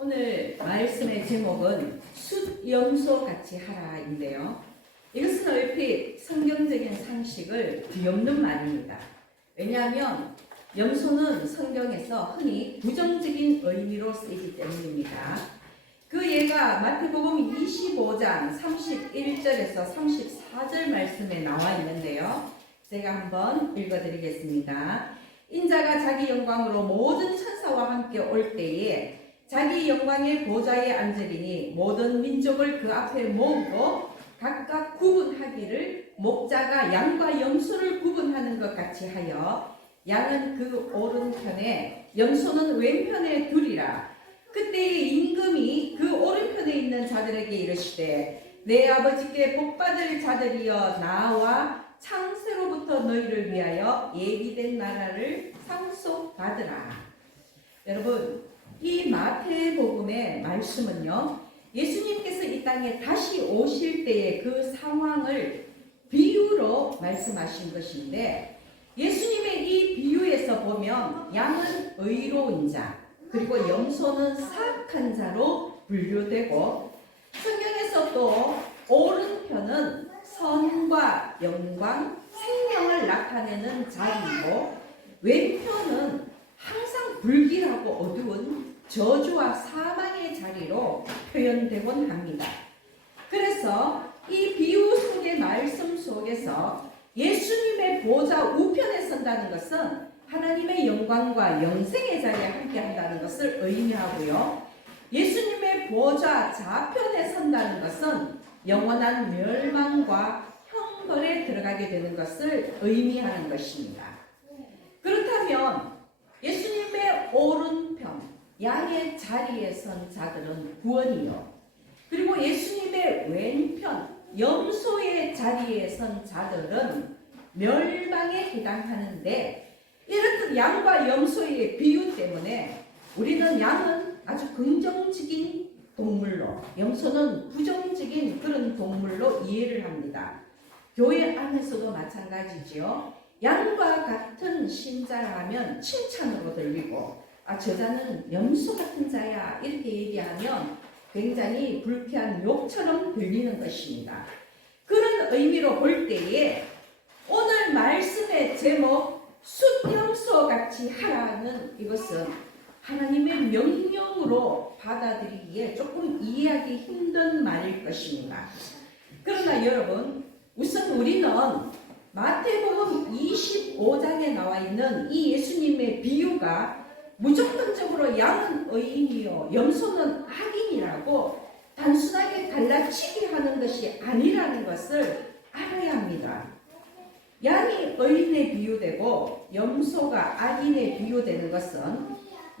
오늘 말씀의 제목은 숫염소같이 하라인데요. 이것은 얼핏 성경적인 상식을 뒤엎는 말입니다. 왜냐하면 염소는 성경에서 흔히 부정적인 의미로 쓰이기 때문입니다. 그 예가 마태복음 25장 31절에서 34절 말씀에 나와 있는데요. 제가 한번 읽어드리겠습니다. 인자가 자기 영광으로 모든 천사와 함께 올 때에 자기 영광의 보좌에 앉으리니 모든 민족을 그 앞에 모으고 각각 구분하기를 목자가 양과 염소를 구분하는 것 같이 하여 양은 그 오른편에 염소는 왼편에 두리라. 그때에 임금이 그 오른편에 있는 자들에게 이르시되 내 아버지께 복받을 자들이여 나와 창세로부터 너희를 위하여 예비된 나라를 상속받으라. 여러분, 이 마태복음의 말씀은요, 예수님께서 이 땅에 다시 오실 때의 그 상황을 비유로 말씀하신 것인데, 예수님의 이 비유에서 보면 양은 의로운 자, 그리고 염소는 사악한 자로 분류되고, 성경에서 또 오른편은 선과 영광, 생명을 나타내는 자리이고, 왼편은 항상 불길하고 어두운 저주와 사망의 자리로 표현되곤 합니다. 그래서 이 비유 속의 말씀 속에서 예수님의 보좌 우편에 선다는 것은 하나님의 영광과 영생의 자리에 함께 한다는 것을 의미하고요. 예수님의 보좌 좌편에 선다는 것은 영원한 멸망과 형벌에 들어가게 되는 것을 의미하는 것입니다. 그렇다면 예수님의 오른편, 양의 자리에 선 자들은 구원이요. 그리고 예수님의 왼편, 염소의 자리에 선 자들은 멸망에 해당하는데, 이렇듯 양과 염소의 비유 때문에 우리는 양은 아주 긍정적인 동물로, 염소는 부정적인 그런 동물로 이해를 합니다. 교회 안에서도 마찬가지지요. 양과 같은 신자라 하면 칭찬으로 들리고, 저 자는 염소 같은 자야 이렇게 얘기하면 굉장히 불쾌한 욕처럼 들리는 것입니다. 그런 의미로 볼 때에 오늘 말씀의 제목 숫염소 같이 하라는 이것은 하나님의 명령으로 받아들이기에 조금 이해하기 힘든 말일 것입니다. 그러나 여러분, 우선 우리는 마태복음 25장에 나와 있는 이 예수님의 비유가 무조건적으로 양은 의인이요 염소는 악인이라고 단순하게 갈라치기 하는 것이 아니라는 것을 알아야 합니다. 양이 의인에 비유되고 염소가 악인에 비유되는 것은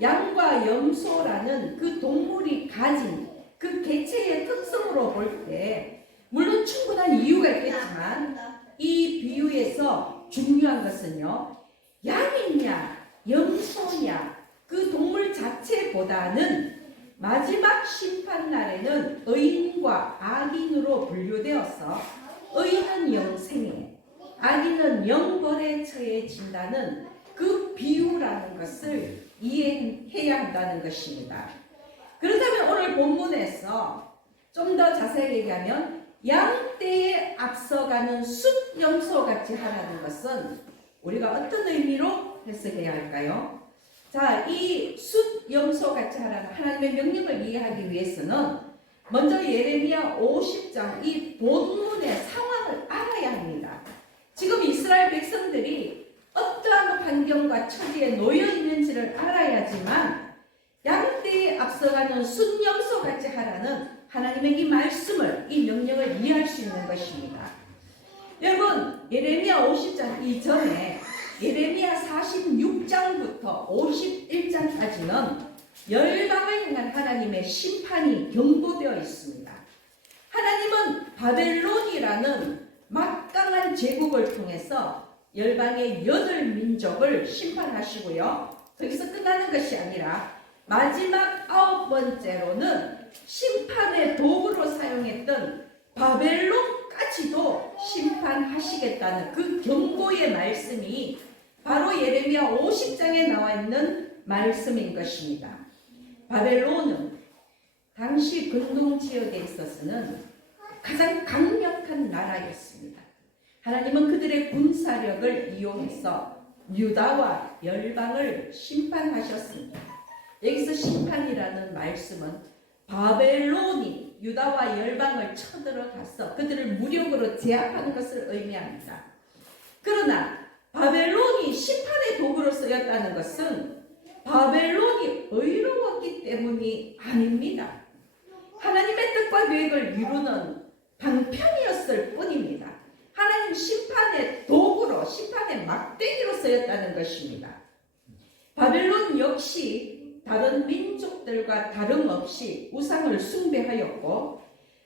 양과 염소라는 그 동물이 가진 그 개체의 특성으로 볼 때 물론 충분한 이유가 있겠지만 이 비유에서 중요한 것은요, 양이냐 염소냐 그 동물 자체보다는 마지막 심판날에는 의인과 악인으로 분류되어서 의인은 영생에 악인은 영벌에 처해진다는 그 비유라는 것을 이해해야 한다는 것입니다. 그렇다면 오늘 본문에서 좀 더 자세히 얘기하면 양떼에 앞서가는 숫염소같이 하라는 것은 우리가 어떤 의미로 해석해야 할까요? 자, 이 숫염소같이 하라는 하나님의 명령을 이해하기 위해서는 먼저 예레미야 50장 이 본문의 상황을 알아야 합니다. 지금 이스라엘 백성들이 어떠한 환경과 처지에 놓여 있는지를 알아야지만 양떼에 앞서가는 숫염소같이 하라는 하나님의 이 말씀을, 이 명령을 이해할 수 있는 것입니다. 여러분, 예레미야 50장 이전에 예레미야 46장부터 51장까지는 열방을 향한 하나님의 심판이 경고되어 있습니다. 하나님은 바벨론이라는 막강한 제국을 통해서 열방의 8민족을 심판하시고요. 거기서 끝나는 것이 아니라 마지막 9번째로는 심판의 도구로 사용했던 바벨론까지도 심판하시겠다는 그 경고의 말씀이 바로 예레미야 50장에 나와 있는 말씀인 것입니다. 바벨론은 당시 근동 지역에 있어서는 가장 강력한 나라였습니다. 하나님은 그들의 군사력을 이용해서 유다와 열방을 심판하셨습니다. 여기서 심판이라는 말씀은 바벨론이 유다와 열방을 쳐들어가서 그들을 무력으로 제압하는 것을 의미합니다. 그러나 바벨론이 심판의 도구로 쓰였다는 것은 바벨론이 의로웠기 때문이 아닙니다. 하나님의 뜻과 계획을 이루는 방편이었을 뿐입니다. 하나님 심판의 도구로, 심판의 막대기로 쓰였다는 것입니다. 바벨론 역시 다른 민족들과 다름없이 우상을 숭배하였고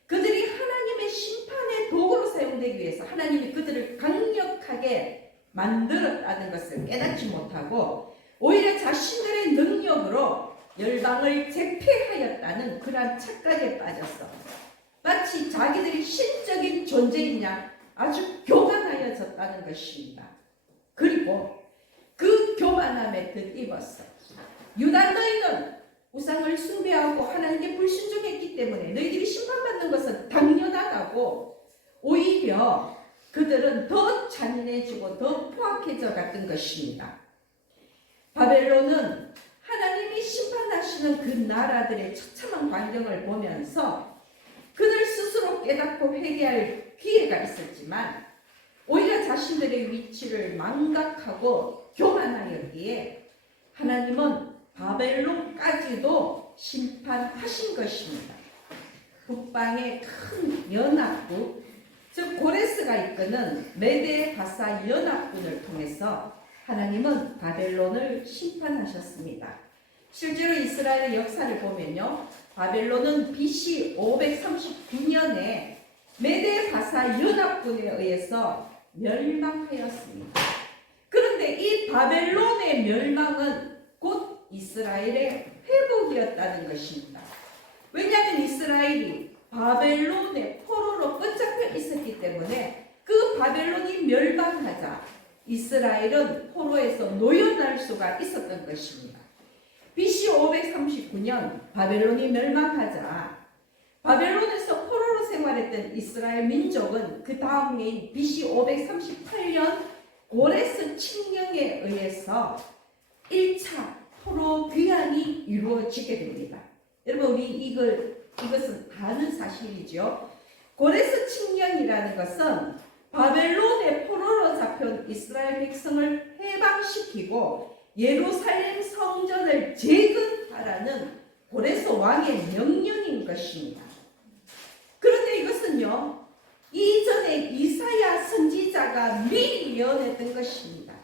그들이 하나님의 심판의 도구로 사용되기 위해서 하나님이 그들을 강력하게 만들었다는 것을 깨닫지 못하고 오히려 자신들의 능력으로 열방을 제패하였다는 그러한 착각에 빠졌어. 마치 자기들이 신적인 존재이냐 아주 교만하여졌다는 것입니다. 그리고 그 교만함에 덧입었어. 유다 너희는 우상을 숭배하고 하나님께 불순종했기 때문에 너희들이 심판받는 것은 당연하다고 오히려 그들은 더 잔인해지고 더 포악해져 갔던 것입니다. 바벨론은 하나님이 심판하시는 그 나라들의 처참한 광경을 보면서 그들 스스로 깨닫고 회개할 기회가 있었지만 오히려 자신들의 위치를 망각하고 교만하였기에 하나님은 바벨론까지도 심판하신 것입니다. 북방의 큰 연합국, 즉 고레스가 이끄는 메데 바사 연합군을 통해서 하나님은 바벨론을 심판하셨습니다. 실제로 이스라엘의 역사를 보면요, 바벨론은 BC 539년에 메데 바사 연합군에 의해서 멸망하였습니다. 그런데 이 바벨론의 멸망은 곧 이스라엘의 회복이었다는 것입니다. 왜냐하면 이스라엘이 바벨론의 포로로 붙잡혀 있었기 때문에 그 바벨론이 멸망하자 이스라엘은 포로에서 노여날 수가 있었던 것입니다. BC 539년 바벨론이 멸망하자 바벨론에서 포로로 생활했던 이스라엘 민족은 그 다음 해인 BC 538년 고레스 칙령에 의해서 1차 포로 귀환이 이루어지게 됩니다. 여러분 우리 이것은 아는 사실이죠. 고레스 칙령이라는 것은 바벨론의 포로로 잡힌 이스라엘 백성을 해방시키고 예루살렘 성전을 재건하라는 고레스 왕의 명령인 것입니다. 그런데 이것은요, 이전에 이사야 선지자가 미리 예언했던 것입니다.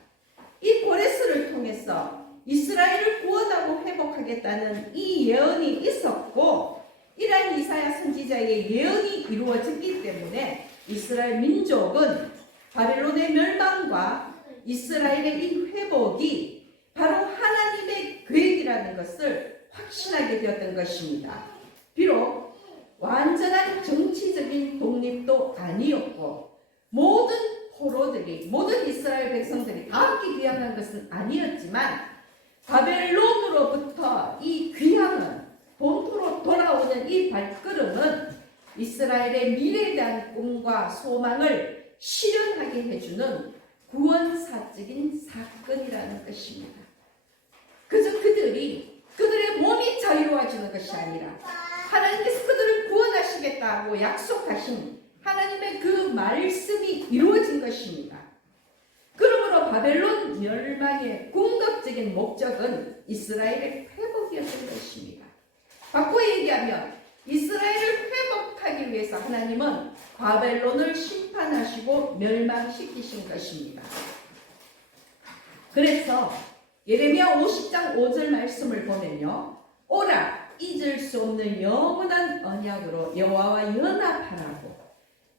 이 고레스를 통해서 이스라엘을 구원하고 회복하겠다는 이 예언이 있었고 이러한 이사야 선지자의 예언이 이루어졌기 때문에 이스라엘 민족은 바벨론의 멸망과 이스라엘의 이 회복이 바로 하나님의 계획이라는 것을 확신하게 되었던 것입니다. 비록 완전한 정치적인 독립도 아니었고 모든 포로들이, 모든 이스라엘 백성들이 다 함께 귀향한 것은 아니었지만 바벨론으로부터 이 귀향은 본토로 돌아오는 이 발걸음은 이스라엘의 미래에 대한 꿈과 소망을 실현하게 해주는 구원사적인 사건이라는 것입니다. 그저 그들의 몸이 자유로워지는 것이 아니라 하나님께서 그들을 구원하시겠다고 약속하신 하나님의 그 말씀이 이루어진 것입니다. 그러므로 바벨론 멸망의 궁극적인 목적은 이스라엘의 회복이었던 것입니다. 바꿔 얘기하면 이스라엘을 회복하기 위해서 하나님은 바벨론을 심판하시고 멸망시키신 것입니다. 그래서 예레미야 50장 5절 말씀을 보면요, 오라 잊을 수 없는 영원한 언약으로 여호와와 연합하라고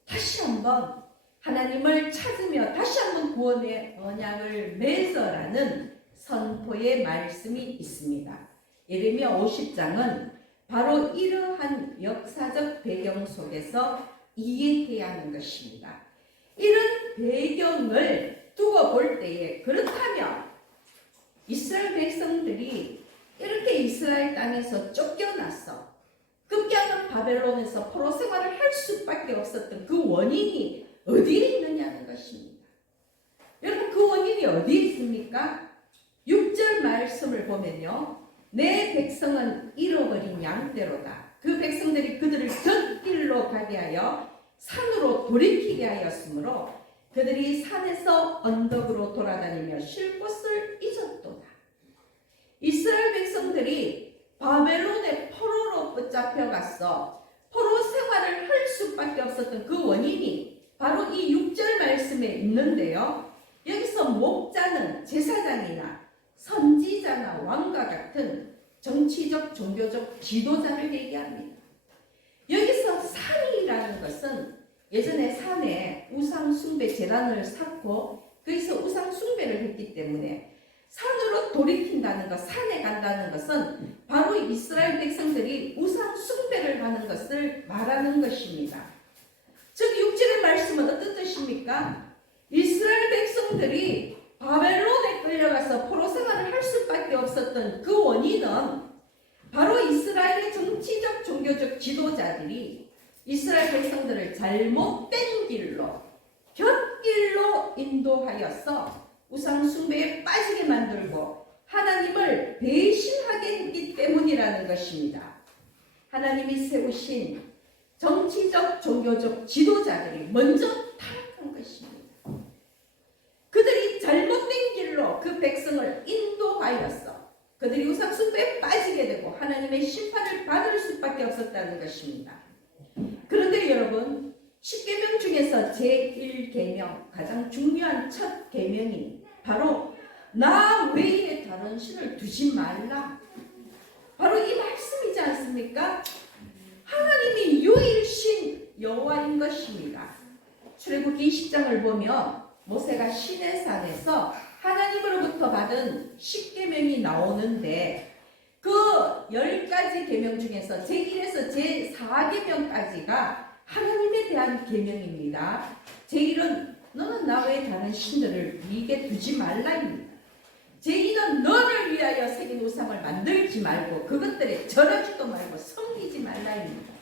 다시 한번 하나님을 찾으며 다시 한번 구원의 언약을 맺어라는 선포의 말씀이 있습니다. 예레미야 50장은 바로 이러한 역사적 배경 속에서 이해해야 하는 것입니다. 이런 배경을 두고 볼 때에 그렇다면 이스라엘 백성들이 이렇게 이스라엘 땅에서 쫓겨났어. 그 바벨론에서 포로 생활을 할 수밖에 없었던 그 원인이 어디에 있느냐는 것입니다. 여러분, 그 원인이 어디에 있습니까? 6절 말씀을 보면요, 내 백성은 잃어버린 양떼로다. 그 백성들이 그들을 곁길로 가게 하여 산으로 돌이키게 하였으므로 그들이 산에서 언덕으로 돌아다니며 쉴 곳을 잊었도다. 이스라엘 백성들이 바벨론의 포로로 붙잡혀갔어 포로 생활을 할 수밖에 없었던 그 원인이 바로 이 6절 말씀에 있는데요, 여기서 목자는 제사장이나 선지자나 왕과 같은 정치적 종교적 지도자를 얘기합니다. 여기서 산이라는 것은 예전에 산에 우상 숭배 제단을 쌓고 거기서 우상 숭배를 했기 때문에 산으로 돌이킨다는 것, 산에 간다는 것은 바로 이스라엘 백성들이 우상 숭배를 하는 것을 말하는 것입니다. 즉 6절의 말씀은 어떤 뜻입니까? 이스라엘 백성들이 바벨론에 끌려가서 포로 생활을 할 수밖에 없었던 그 원인은 바로 이스라엘의 정치적 종교적 지도자들이 이스라엘 백성들을 잘못된 길로, 곁길로 인도하여서 우상 숭배에 빠지게 만들고 하나님을 배신하게 했기 때문이라는 것입니다. 하나님이 세우신 정치적 종교적 지도자들이 먼저 타락한 것입니다. 그들이 잘못된 길로 그 백성을 인도하여서 그들이 우상 숭배에 빠지게 되고 하나님의 심판을 받을 수밖에 없었다는 것입니다. 그런데 여러분, 10계명 중에서 제1계명, 가장 중요한 첫 계명이 바로 나 외에 다른 신을 두지 말라. 바로 이 말씀이지 않습니까? 하나님이 유일신 여호와인 것입니다. 출애굽기 20장을 보면 모세가 시내산에서 하나님으로부터 받은 10계명이 나오는데 그 10가지 계명 중에서 제1에서 제4계명까지가 하나님에 대한 계명입니다. 제1은 너는 나 외에 다른 신들을 네게 두지 말라입니다. 제2는 너를 위하여 새긴 우상을 만들지 말고 그것들에 절하지도 말고 섬기지 말라입니다.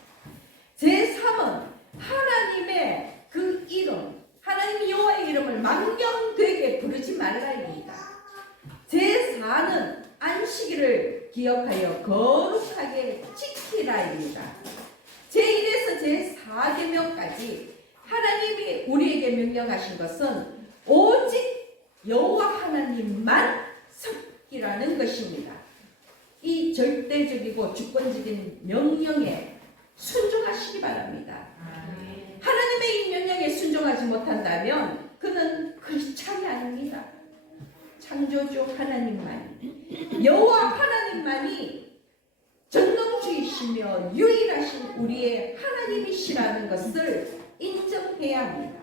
제3은 하나님의 그 이름, 하나님 여호와의 이름을 망령되게 부르지 말라입니다. 제4는 안식일을 기억하여 거룩하게 지키라입니다. 제1에서 제4계명까지 하나님이 우리에게 명령하신 것은 오직 여호와 하나님만 섬기라는 것입니다. 이 절대적이고 주권적인 명령에 순종하시기 바랍니다. 하나님의 이 명령에 순종하지 못한다면 그는 크리스찬이 아닙니다. 창조주 하나님만, 여호와 하나님만이 전능주이시며 유일하신 우리의 하나님이시라는 것을 인정해야 합니다.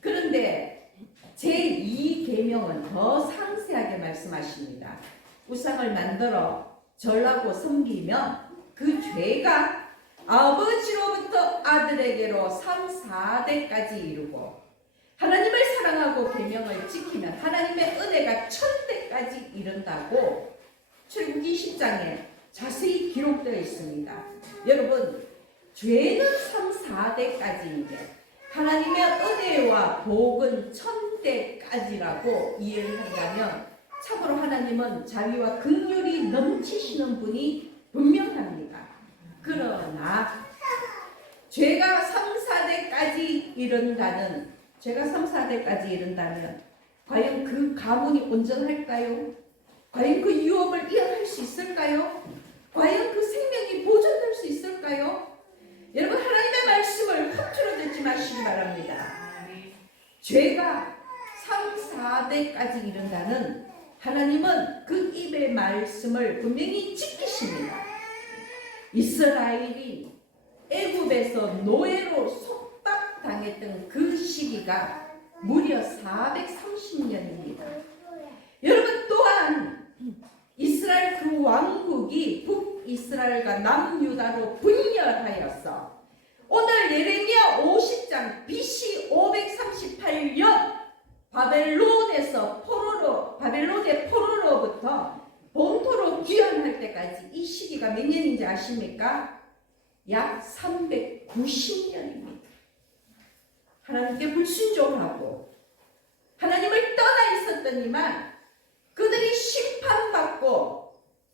그런데 제2계명은 더 상세하게 말씀하십니다. 우상을 만들어 절하고 섬기면 그 죄가 아버지로부터 아들에게로 3, 4대까지 이르고 하나님을 사랑하고 계명을 지키면 하나님의 은혜가 1000대까지 이른다고 출애굽기 10장에 자세히 기록되어 있습니다. 여러분, 죄는 3, 4대까지인데 하나님의 은혜와 복은 1000대까지라고 이해를 한다면 참으로 하나님은 자비와 긍휼이 넘치시는 분이 분명합니다. 그러나 죄가 3, 4대까지 이른다면 과연 그 가문이 온전할까요? 과연 그 유업을 이어갈 수 있을까요? 과연 그 생명이 보존될 수 있을까요? 여러분, 하나님의 말씀을 허투루 듣지 마시기 바랍니다. 죄가 3, 4대까지 이른다는 하나님은 그 입의 말씀을 분명히 지키십니다. 이스라엘이 애굽에서 노예로 속박당했던 그 시기가 무려 430년입니다. 여러분, 또한 이스라엘 그 왕국이 북이스라엘과 남유다로 분열하여서 오늘 예레미야 50장 BC 538년 바벨론의 포로로부터 본토로 귀환할 때까지 이 시기가 몇 년인지 아십니까? 약 390년입니다. 하나님께 불순종하고 하나님을 떠나 있었더니만 그들이 심판받고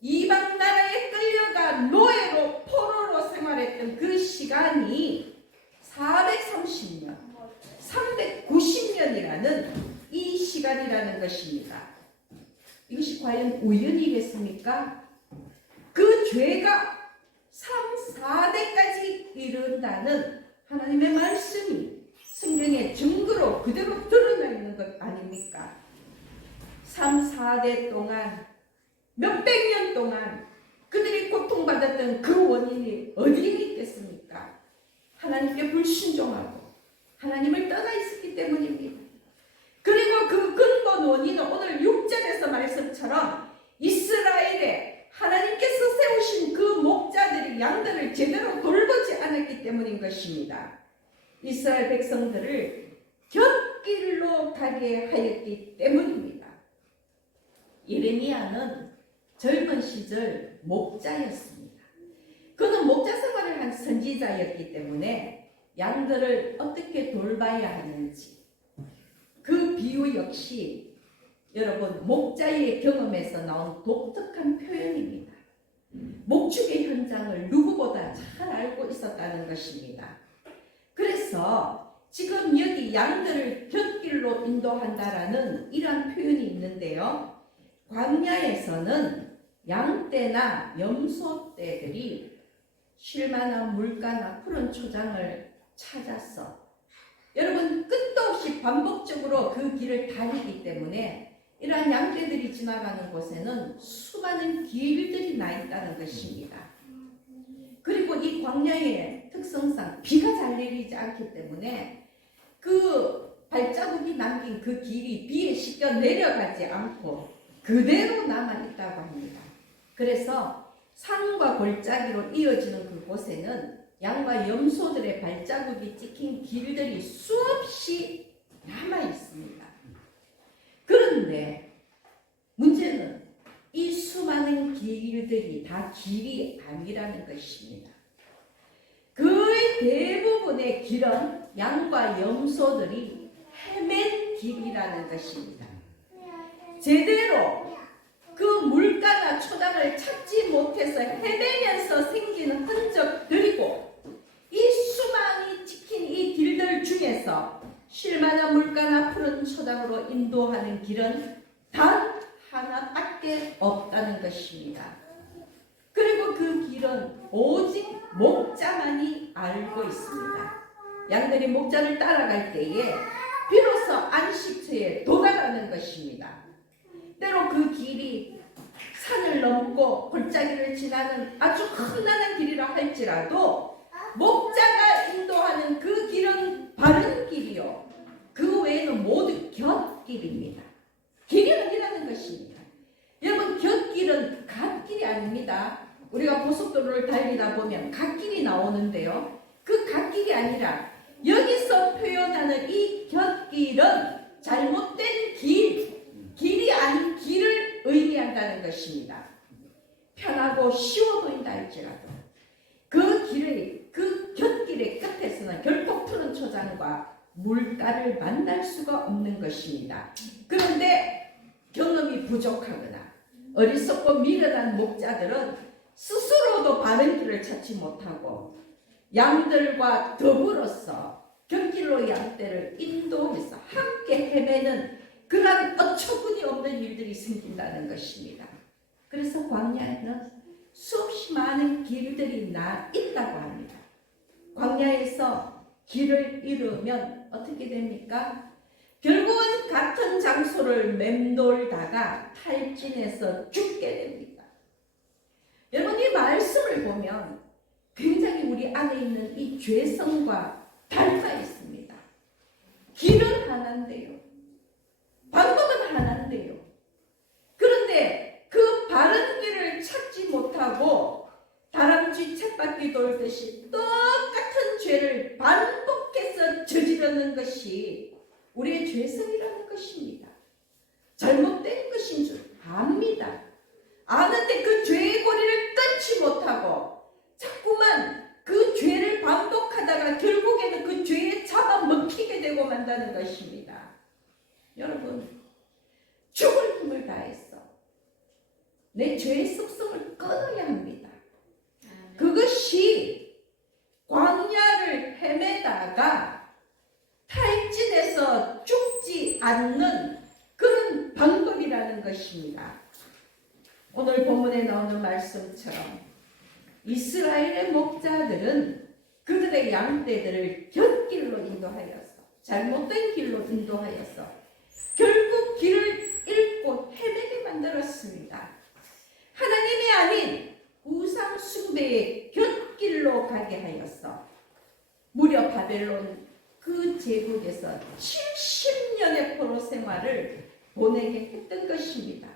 이방 나라에 끌려가 노예로 포로로 생활했던 그 시간이 430년, 390년이라는 이 시간이라는 것입니다. 이것이 과연 우연이겠습니까? 그 죄가 3, 4대까지 이른다는 하나님의 말씀이 성경의 증거로 그대로 드러나 있는 것 아닙니까? 3, 4대 동안 몇백 년 동안 그들이 고통받았던 그 원인이 어디에 있겠습니까? 하나님께 불순종하고 하나님을 떠나 있었기 때문입니다. 그리고 그 근본 원인은 오늘 6절에서 말씀처럼 이스라엘에 하나님께서 세우신 그 목자들이 양들을 제대로 돌보지 않았기 때문인 것입니다. 이스라엘 백성들을 곁길로 가게 하였기 때문입니다. 예레미야는 젊은 시절 목자였습니다. 그는 목자 생활을 한 선지자였기 때문에 양들을 어떻게 돌봐야 하는지 그 비유 역시 여러분 목자의 경험에서 나온 독특한 표현입니다. 목축의 현장을 누구보다 잘 알고 있었다는 것입니다. 그래서 지금 여기 양들을 곁길로 인도한다라는 이러한 표현이 있는데요. 광야에서는 양떼나 염소떼들이 쉴만한 물가나 푸른 초장을 찾아서 여러분 끝도 없이 반복적으로 그 길을 다니기 때문에 이러한 양떼들이 지나가는 곳에는 수많은 길들이 나 있다는 것입니다. 그리고 이 광야의 특성상 비가 잘 내리지 않기 때문에 그 발자국이 남긴 그 길이 비에 씻겨 내려가지 않고 그대로 남아있다고 합니다. 그래서 산과 골짜기로 이어지는 그곳에는 양과 염소들의 발자국이 찍힌 길들이 수없이 남아있습니다. 그런데 문제는 이 수많은 길들이 다 길이 아니라는 것입니다. 거의 대부분의 길은 양과 염소들이 헤맨 길이라는 것입니다. 제대로 그 물가나 초장을 찾지 못해서 헤매면서 생기는 흔적들이고 이 수많이 찍힌 이 길들 중에서 쉴만한 물가나 푸른 초장으로 인도하는 길은 단 하나밖에 없다는 것입니다. 그리고 그 길은 오직 목자만이 알고 있습니다. 양들이 목자를 따라갈 때에 비로소 안식처에 도달하는 것입니다. 때로 그 길이 산을 넘고 골짜기를 지나는 아주 험난한 길이라 할지라도 목자가 인도하는 그 길은 바른 길이요. 그 외에는 모두 곁길입니다. 길이 아니라는 것입니다. 여러분 곁길은 갓길이 아닙니다. 우리가 고속도로를 달리다 보면 갓길이 나오는데요. 그 갓길이 아니라 여기서 표현하는 이 곁길은 잘못된 길이 아닌 길을 의미한다는 것입니다. 편하고 쉬워 보인다 할지라도 그 길의 그 곁길의 끝에서는 결코 푸른 초장과 물가를 만날 수가 없는 것입니다. 그런데 경험이 부족하거나 어리석고 미련한 목자들은 스스로도 바른 길을 찾지 못하고 양들과 더불어서 곁길로 양떼를 인도해서 함께 헤매는 그러한 어처구니 없는 일들이 생긴다는 것입니다. 그래서 광야에는 수없이 많은 길들이 있다고 합니다. 광야에서 길을 잃으면 어떻게 됩니까? 결국은 같은 장소를 맴돌다가 탈진해서 죽게 됩니다. 여러분 이 말씀을 보면 굉장히 우리 안에 있는 이 죄성과 닮아 있습니다. 길은 하나인데요. 방법은 하나인데요. 그런데 그 바른 길을 찾지 못하고 다람쥐 쳇바퀴 돌듯이 똑같은 죄를 반복해서 저지르는 것이 우리의 죄성이라는 것입니다. 잘못된 것인 줄 압니다. 아는데 그 죄의 고리를 끊지 못하고 자꾸만 그 내 죄의 습성을 끊어야 합니다. 그것이 광야를 헤매다가 탈진해서 죽지 않는 그런 방법이라는 것입니다. 오늘 본문에 나오는 말씀처럼 이스라엘의 목자들은 그들의 양떼들을 곁길로 인도하여서 잘못된 길로 인도하여서 결국 길을 잃고 헤매게 만들었습니다. 하나님이 아닌 우상 숭배의 곁길로 가게 하였어 무려 바벨론 그 제국에서 70년의 포로 생활을 보내게 했던 것입니다.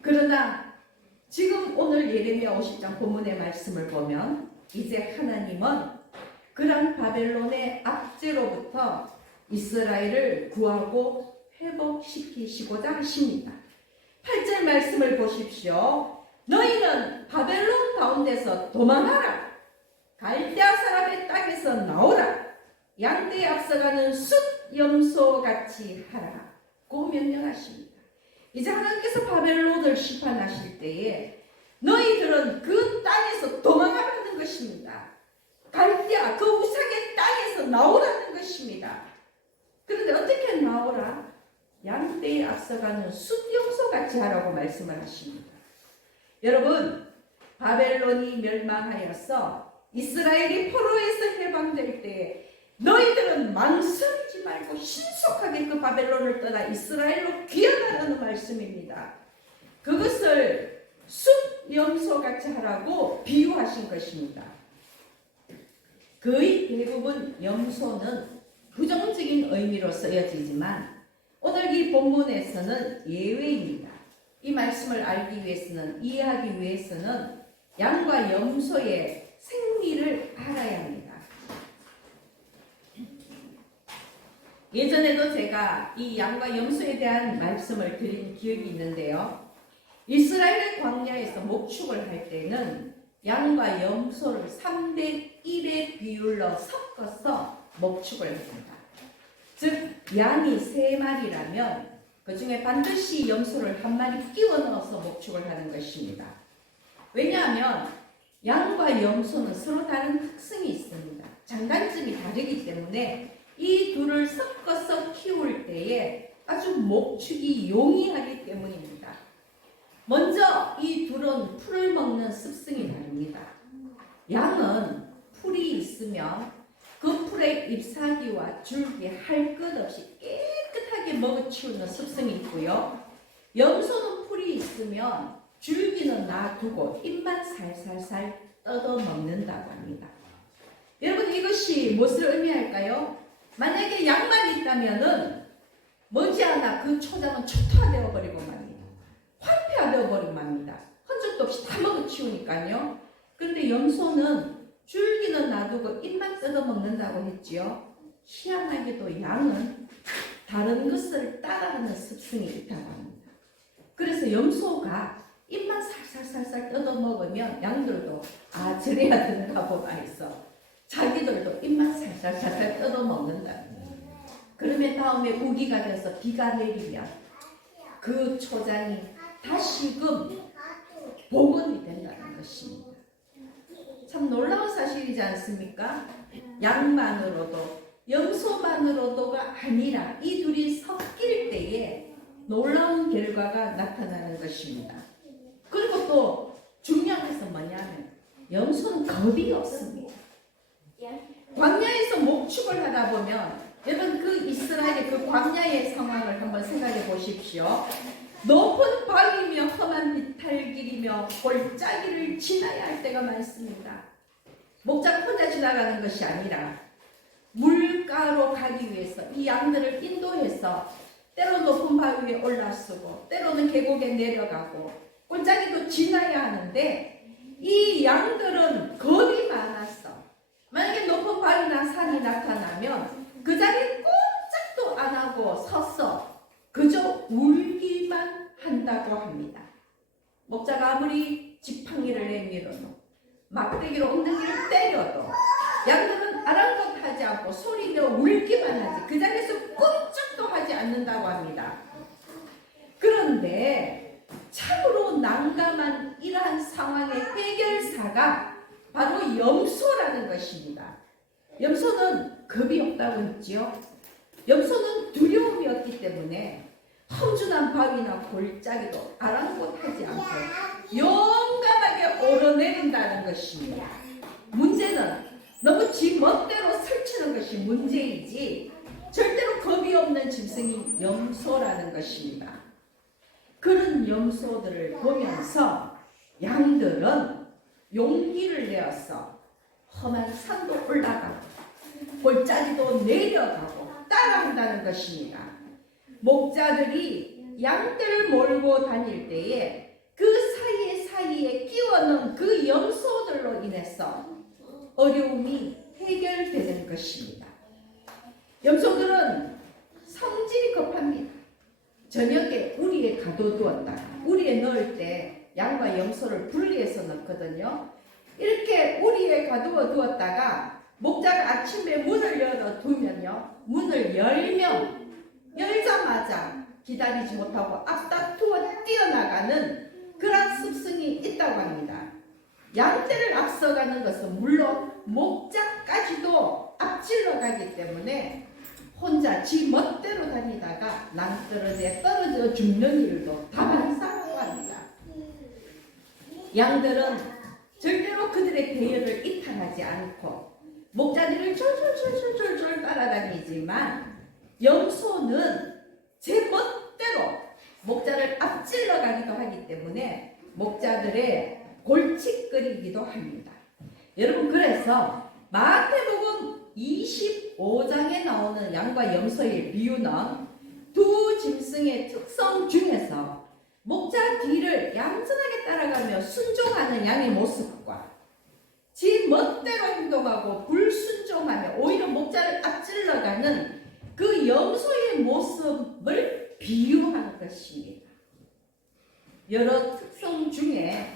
그러나 지금 오늘 예레미야 50장 본문의 말씀을 보면 이제 하나님은 그런 바벨론의 압제로부터 이스라엘을 구하고 회복시키시고자 하십니다. 8절 말씀을 보십시오. 너희는 바벨론 가운데서 도망하라. 갈대아 사람의 땅에서 나오라. 양떼에 앞서가는 숫 염소같이 하라고 명령하십니다. 이제 하나님께서 바벨론을 심판하실 때에 너희들은 그 땅에서 도망하라는 것입니다. 갈대아 그 우상의 땅에서 나오라는 것입니다. 그런데 어떻게 나오라? 양떼에 앞서가는 숫염소같이 하라고 말씀을 하십니다. 여러분, 바벨론이 멸망하여서 이스라엘이 포로에서 해방될 때에 너희들은 망설이지 말고 신속하게 그 바벨론을 떠나 이스라엘로 귀환하라는 말씀입니다. 그것을 숫염소같이 하라고 비유하신 것입니다. 거의 대부분 염소는 부정적인 의미로 쓰여지지만 오늘 이 본문에서는 예외입니다. 이 말씀을 알기 위해서는, 이해하기 위해서는 양과 염소의 생리를 알아야 합니다. 예전에도 제가 이 양과 염소에 대한 말씀을 드린 기억이 있는데요. 이스라엘의 광야에서 목축을 할 때는 양과 염소를 3대 1의 비율로 섞어서 목축을 합니다. 즉 양이 3마리라면 그 중에 반드시 염소를 1마리 끼워 넣어서 목축을 하는 것입니다. 왜냐하면 양과 염소는 서로 다른 특성이 있습니다. 장단점이 다르기 때문에 이 둘을 섞어서 키울 때에 아주 목축이 용이하기 때문입니다. 먼저 이 둘은 풀을 먹는 습성이 다릅니다. 양은 풀이 있으면 그 풀의 잎사귀와 줄기 할 것 없이 깨끗하게 먹어치우는 습성이 있고요. 염소는 풀이 있으면 줄기는 놔두고 잎만 살살살 뜯어 먹는다고 합니다. 여러분, 이것이 무엇을 의미할까요? 만약에 양만 있다면은 머지않아 그 초장은 초토화되어 버리고 맙니다. 황폐화되어 버리고 맙니다. 흔적도 없이 다 먹어치우니까요. 그런데 염소는 줄기는 놔두고 잎만 뜯어 먹는다고 했지요. 희한하게도 양은 다른 것을 따라하는 습성이 있다고 합니다. 그래서 염소가 잎만 살살살살 뜯어 먹으면 양들도 저래야 되는가 보다 해서 자기들도 잎만 살살살살 뜯어 먹는다. 그러면 다음에 우기가 돼서 비가 내리면 그 초장이 다시금 복원이 된다는 것입니다. 참 놀라운 사실이지 않습니까? 양만으로도 염소만으로도가 아니라 이 둘이 섞일 때에 놀라운 결과가 나타나는 것입니다. 그리고 또 중요한 것은 뭐냐면 염소는 겁이 없습니다. 광야에서 목축을 하다 보면 여러분 그 이스라엘의 그 광야의 상황을 한번 생각해 보십시오. 높은 바위며 험한 비탈길이며 골짜기를 지나야 할 때가 많습니다. 목자 혼자 지나가는 것이 아니라 물가로 가기 위해서 이 양들을 인도해서 때로 높은 바위 위에 올라서고 때로는 계곡에 내려가고 골짜기도 지나야 하는데 이 양들은 겁이 많았어. 만약에 높은 바위나 산이 나타나면 그 자리에 꼼짝도 안 하고 서서 그저 울기만 한다고 합니다. 목자가 아무리 지팡이를 내밀어도 막대기로 엉덩이를 때려도 양들은 아랑곳하지 않고 소리내어 울기만 하지 그 자리에서 꼼짝도 하지 않는다고 합니다. 그런데 참으로 난감한 이러한 상황의 해결사가 바로 염소라는 것입니다. 염소는 겁이 없다고 했지요. 염소는 두려움이 없기 때문에 험준한 바위나 골짜기도 아랑곳하지 않고 용감하게 오르내린다는 것입니다. 문제는 너무 지 멋대로 설치는 것이 문제이지 절대로 겁이 없는 짐승이 염소라는 것입니다. 그런 염소들을 보면서 양들은 용기를 내어서 험한 산도 올라가고 골짜기도 내려가고 따라한다는 것입니다. 목자들이 양들을 몰고 다닐 때에 그 사이에 끼워넣은 그 염소들로 인해서 어려움이 해결되는 것입니다. 염소들은 성질이 급합니다. 저녁에 우리에 가둬두었다가 우리에 넣을 때 양과 염소를 분리해서 넣거든요. 이렇게 우리에 가두어 두었다가 목자가 아침에 문을 열어두면요, 문을 열자마자 기다리지 못하고 앞다투어 뛰어나가는 그런 습성이 있다고 합니다. 양떼를 앞서가는 것은 물론 목자까지도 앞질러 가기 때문에 혼자 지 멋대로 다니다가 낭떠러지에 떨어져 죽는 일도 다반사라고 합니다. 양들은 절대로 그들의 대열을 이탈하지 않고 목자들을 졸졸 따라다니지만 염소는 제 멋대로 목자를 앞질러 가기도 하기 때문에 목자들의 골칫거리기도 합니다. 여러분, 그래서 마태복음 25장에 나오는 양과 염소의 비유는 두 짐승의 특성 중에서 목자 뒤를 얌전하게 따라가며 순종하는 양의 모습과 지 멋대로 행동하고 불순종하며 오히려 목자를 앞질러가는 그 염소의 모습을 비유하는 것입니다. 여러 특성 중에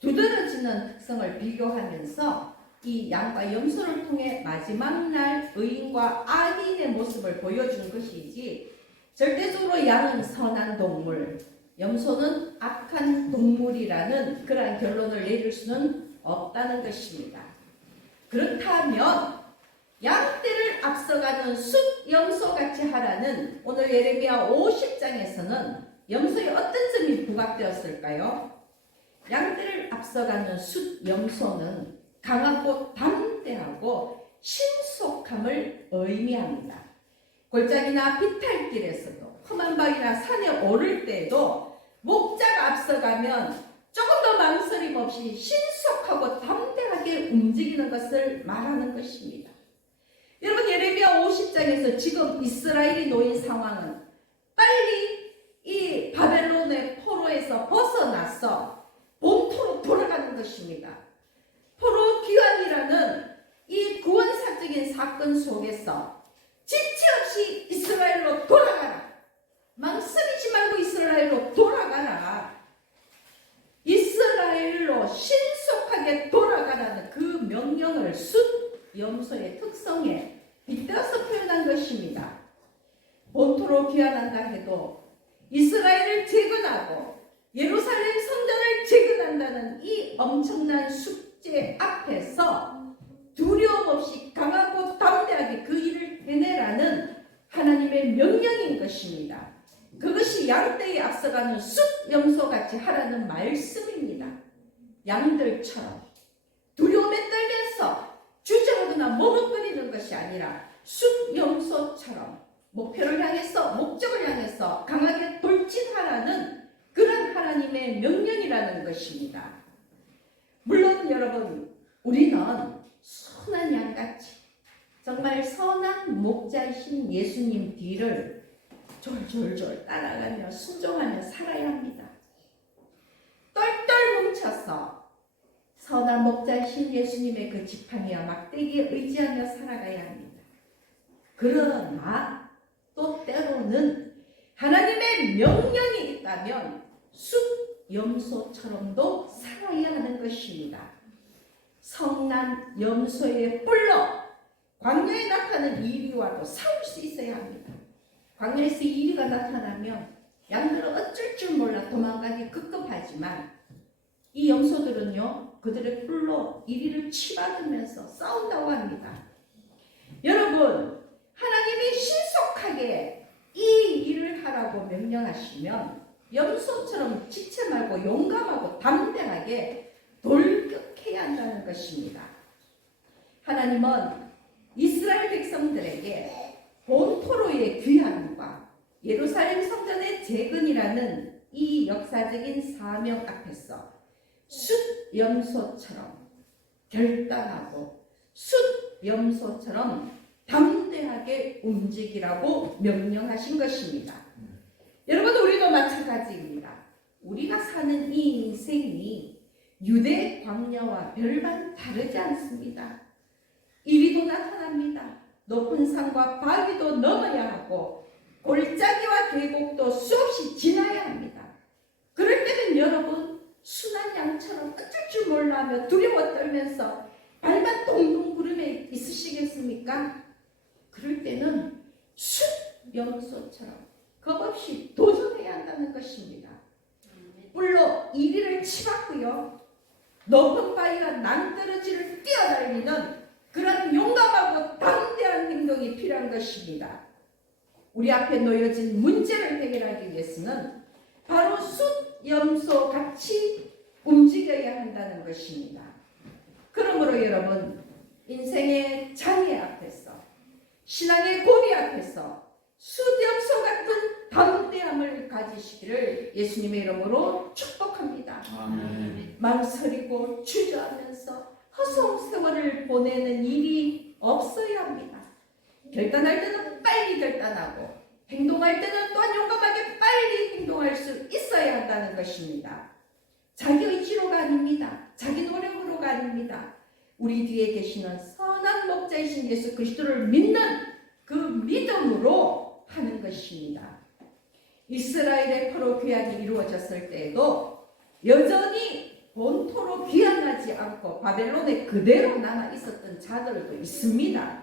두드러지는 특성을 비교하면서 이 양과 염소를 통해 마지막 날 의인과 악인의 모습을 보여주는 것이지, 절대적으로 양은 선한 동물, 염소는 악한 동물이라는 그러한 결론을 내릴 수는 없다는 것입니다. 그렇다면 양떼를 앞서가는 숫염소같이 하라는 오늘 예레미야 50장에서는 염소의 어떤 점이 부각되었을까요? 양떼를 앞서가는 숫염소는 강하고 담대하고 신속함을 의미합니다. 골짜기나 비탈길에서도 험한 바위나 산에 오를 때도 목자가 앞서가면 조금 더 망설임 없이 신속하고 담대하게 움직이는 것을 말하는 것입니다. 여러분, 예레미야 50장에서 지금 이스라엘이 놓인 상황은 빨리 이 바벨론의 포로에서 벗어나서 본토로 돌아가는 것입니다. 포로 귀환이라는 이 구원사적인 사건 속에서 지체 없이 이스라엘로 돌아가라. 망설이지 말고 이스라엘로 돌아가라. 이스라엘로 신속하게 돌아가라는 그 명령을 숫염소의 특성에 빗대어서 표현한 것입니다. 본토로 귀환한다 해도 이스라엘을 재건하고 예루살렘 성전을 재건한다는 이 엄청난 숙제 앞에서 두려움 없이 강하고 담대하게 그 일을 해내라는 하나님의 명령인 것입니다. 그것이 양떼에 앞서가는 숫염소같이 하라는 말씀입니다. 양들처럼 두려움에 떨면서 주저하거나 머뭇거리는 것이 아니라 숫염소처럼 목표를 향해서, 목적을 향해서 강하게 돌진하라는 그런 하나님의 명령이라는 것입니다. 물론 여러분, 우리는 선한 양같이 정말 선한 목자이신 예수님 뒤를 졸졸졸 따라가며 순종하며 살아야 합니다. 똘똘 뭉쳐서 선한 목자이신 예수님의 그 지팡이와 막대기에 의지하며 살아가야 합니다. 그러나 또 때로는 하나님의 명령이 있다면 숫염소처럼도 살아야 하는 것입니다. 성난 염소의 뿔로 광야에 나타나는 이리와도 싸울 수 있어야 합니다. 광야에서 이리가 나타나면 양들은 어쩔 줄 몰라 도망가기 급급하지만 이 염소들은요, 그들의 뿔로 이리를 치받으면서 싸운다고 합니다. 여러분, 하나님이 신속하게 이 일을 하라고 명령하시면 염소처럼 지체 말고 용감하고 담대하게 돌격해야 한다는 것입니다. 하나님은 이스라엘 백성들에게 본토로의 귀함과 예루살렘 성전의 재건이라는 이 역사적인 사명 앞에서 숫염소처럼 결단하고 숫염소처럼 담대하게 움직이라고 명령하신 것입니다. 여러분, 우리도 마찬가지입니다. 우리가 사는 이 인생이 유대 광야와 별반 다르지 않습니다. 이리도 나타납니다. 높은 산과 바위도 넘어야 하고 골짜기와 계곡도 수없이 지나야 합니다. 그럴 때는 여러분, 순한 양처럼 어쩔 줄 몰라하며 두려워 떨면서 발만 동동 구름에 있으시겠습니까? 그럴 때는 숫염소처럼 겁없이 도전해야 한다는 것입니다. 뿔로 이리를 치받고요, 높은 바위와 낭떠러지를 뛰어다니는 그런 용감하고 담대한 행동이 필요한 것입니다. 우리 앞에 놓여진 문제를 해결하기 위해서는 바로 숫염소 같이 움직여야 한다는 것입니다. 그러므로 여러분, 인생의 장애 앞에서, 신앙의 고비 앞에서 숫염소 같은 담대함을 가지시기를 예수님의 이름으로 축복합니다. 아멘. 망설이고 주저하면서 허송 세월을 보내는 일이 없어야 합니다. 결단할 때는 빨리 결단하고 행동할 때는 또한 용감하게 빨리 행동할 수 있어야 한다는 것입니다. 자기 의지로가 아닙니다. 자기 노력으로가 아닙니다. 우리 뒤에 계시는 선한 목자이신 예수 그리스도를 믿는 그 믿음으로 하는 것입니다. 이스라엘의 포로 귀환이 이루어졌을 때에도 여전히 본토로 귀환하지 않고 바벨론에 그대로 남아 있었던 자들도 있습니다.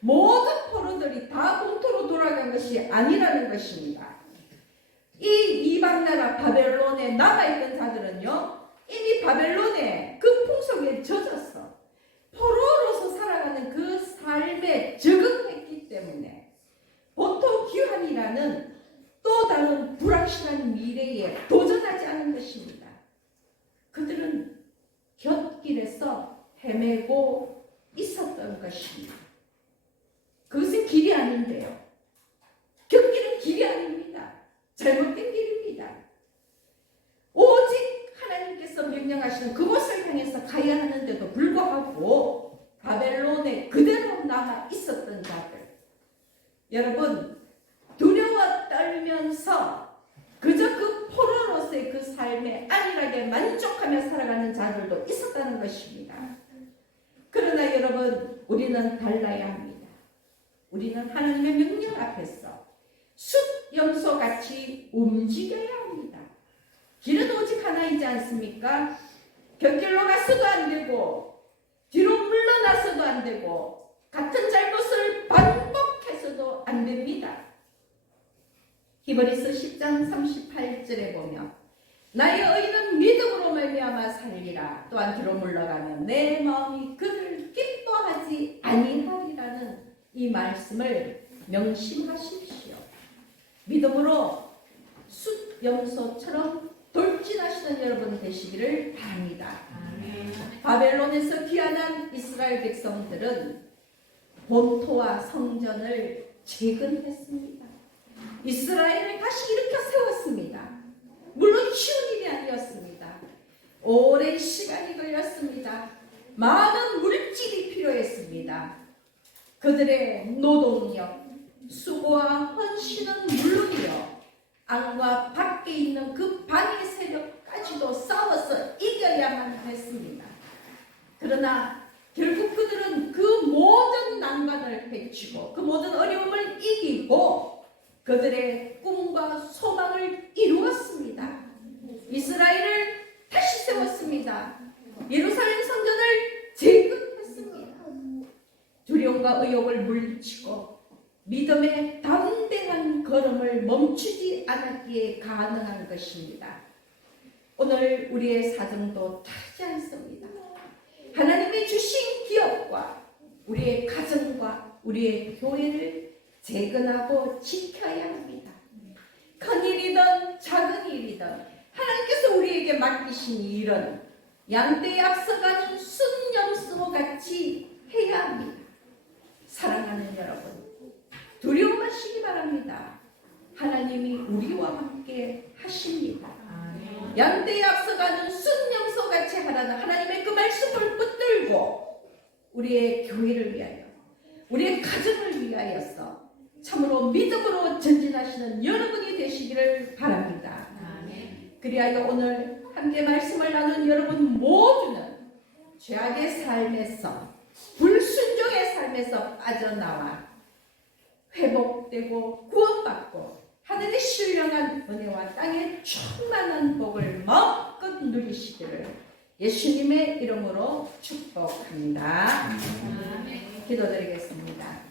모든 포로들이 다 본토로 돌아간 것이 아니라는 것입니다. 이 이방나라 바벨론에 남아있던 자들은요, 이미 바벨론의 그 풍속에 젖었어. 포로로서 살아가는 그 삶에 적응했기 때문에 본토 귀환이라는 또 다른 불확실한 미래에 도전하지 않은 것입니다. 그들은 곁길에서 헤매고 있었던 것입니다. 그것은 길이 아닌데요. 곁길은 길이 아닙니다. 잘못된 길입니다. 오직 하나님께서 명령하시는 그곳을 향해서 가야 하는데도 불구하고 바벨론에 그대로 남아 있었던 자들, 여러분, 두려워 떨면서 그저 그 포로로서의 그 삶에 안일하게 만족하며 살아가는 자들도 있었다는 것입니다. 그러나 여러분, 우리는 달라야 합니다. 우리는 하나님의 명령 앞에서 숫염소같이 움직여야 합니다. 길은 오직 하나이지 않습니까? 곁길로 가서도 안 되고 뒤로 물러나서도 안 되고 같은 잘못을 반복해서도 안 됩니다. 히브리서 10장 38절에 보면 나의 의는 믿음으로 말미암아 살리라. 또한 뒤로 물러가면 내 마음이 그를 기뻐하지 아니하리라는 이 말씀을 명심하십시오. 믿음으로 숫염소처럼 돌진하시는 여러분 되시기를 바랍니다. 바벨론에서 귀환한 이스라엘 백성들은 본토와 성전을 재건했습니다. 이스라엘을 다시 일으켜 세웠습니다. 물론 쉬운 일이 아니었습니다. 오랜 시간이 걸렸습니다. 많은 물질이 필요했습니다. 그들의 노동력, 수고와 헌신은 물론이요, 안과 밖에 있는 그 방해 세력까지도 싸워서 이겨야만 했습니다. 그러나 결국 그들은 그 모든 난관을 헤치고 그 모든 어려움을 이기고 그들의 꿈과 소망을 이루었습니다. 이스라엘을 다시 세웠습니다. 예루살렘 성전을 재건했습니다. 두려움과 의욕을 물리치고 믿음의 담대한 걸음을 멈추지 않았기에 가능한 것입니다. 오늘 우리의 사정도 다르지 않습니다. 하나님이 주신 기업과 우리의 가정과 우리의 교회를 재건하고 지켜야 합니다. 큰 일이든 작은 일이든 하나님께서 우리에게 맡기신 일은 양떼에 앞서가는 순염소 같이 해야 합니다. 사랑하는 여러분, 두려워하시기 바랍니다. 하나님이 우리와 함께 하십니다. 양떼에 앞서가는 순염소 같이 하라는 하나님의 그 말씀을 붙들고 우리의 교회를 위하여, 우리의 가정을 위하여서 참으로 믿음으로 전진하시는 여러분이 되시기를 바랍니다. 그리하여 오늘 함께 말씀을 나눈 여러분 모두는 죄악의 삶에서, 불순종의 삶에서 빠져나와 회복되고 구원받고 하늘의 신령한 은혜와 땅의 충만한 복을 마음껏 누리시기를 예수님의 이름으로 축복합니다. 기도드리겠습니다.